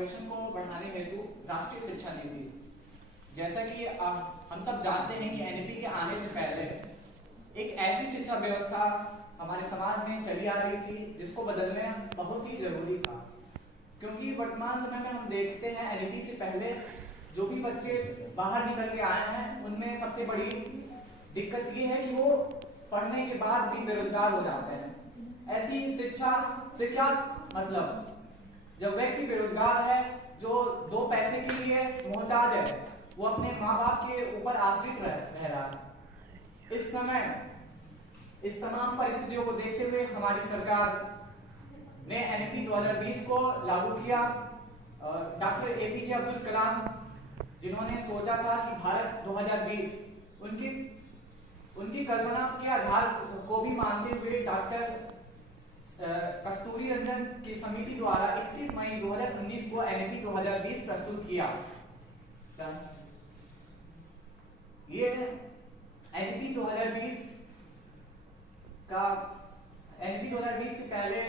Innovation को बढ़ाने हेतु राष्ट्रीय शिक्षा नीति। जैसा कि हम सब जानते हैं कि एनईपी के आने से पहले एक ऐसी शिक्षा व्यवस्था हमारे समाज में चली आ रही थी जिसको बदलना बहुत ही जरूरी था, क्योंकि वर्तमान समय में हम देखते हैं एनईपी से पहले जो भी बच्चे बाहर निकल के आए हैं उनमें सबसे बड़ी दिक्कत ये है कि वो पढ़ने के बाद भी बेरोजगार हो जाते हैं। ऐसी शिक्षा से क्या मतलब, जब व्यक्ति बेरोजगार है, जो दो पैसे के लिए मोहताज है, वो अपने माँ बाप के ऊपर आश्रित रह रहा है। इस समय इस तमाम परिस्थितियों को देखते हुए हमारी सरकार ने एनईपी 2020 को लागू किया। डॉक्टर एपीजे अब्दुल कलाम जिन्होंने सोचा था कि भारत 2020 उनकी कल्पना के आधार को भी मानते हुए डॉक्टर कस्तूरी रंजन की समिति द्वारा 31 मई 2019 को एनईपी 2020 प्रस्तुत किया। ये एनईपी 2020 से पहले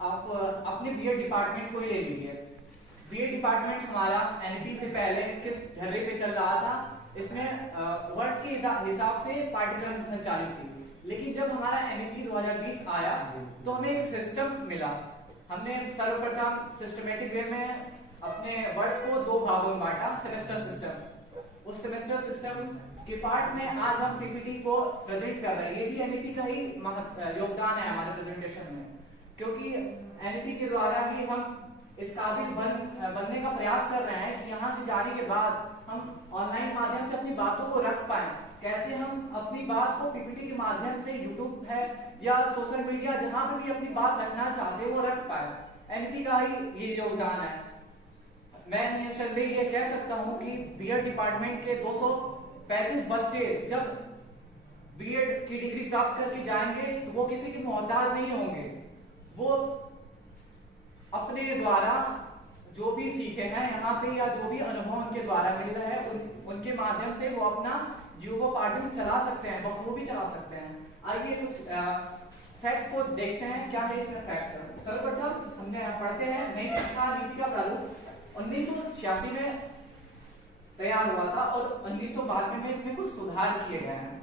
आप अपने बीएड डिपार्टमेंट को ही ले लीजिए। बीएड डिपार्टमेंट हमारा एनईपी से पहले किस ढर्रे पे चल रहा था, इसमें वर्ष के हिसाब से पाठ्यक्रम संचालित थी। लेकिन जब हमारा एनईपी 2020 आया तो हमें एक सिस्टम मिला। हमने सर्वप्रथम सिस्टमेटिक वे में अपने वर्ष को दो भागों में बांटा, सेमेस्टर सिस्टम। उस सेमेस्टर सिस्टम के पार्ट में आज हम पीपीटी को प्रेजेंट कर रहे हैं। ये भी एनईपी का ही योगदान है हमारे प्रेजेंटेशन में, क्योंकि एनईपी के द्वारा ही हम इस काबिल बनने का प्रयास कर रहे हैं कि यहाँ से जाने के बाद हम ऑनलाइन माध्यम से अपनी बातों को रख पाए। कैसे हम अपनी बात को पीपीटी के माध्यम से यूट्यूब है या सोशल मीडिया जहां पे भी अपनी बात रखना चाहते हैं वो रख पाए। एनईपी का ही ये योगदान है। मैं निसंदेह ये कह सकता हूं कि बीएड डिपार्टमेंट के 235 बच्चे जब बीएड की डिग्री प्राप्त करके जाएंगे तो वो किसी के मोहताज नहीं होंगे। वो अपने द्वारा जो भी सीखे हैं यहाँ पे या जो भी अनुभव उनके द्वारा मिल रहा है उनके माध्यम से वो अपना जीवोपार्जन चला सकते हैं, बखूबी चला सकते हैं। आइए कुछ फैक्ट को देखते हैं, क्या है इसमें फैक्ट। सर्वप्रथम हमने पढ़ते हैं नई शिक्षा नीति का प्रारूप 1986 में तैयार हुआ था और 1992 में इसमें कुछ सुधार किए गए हैं।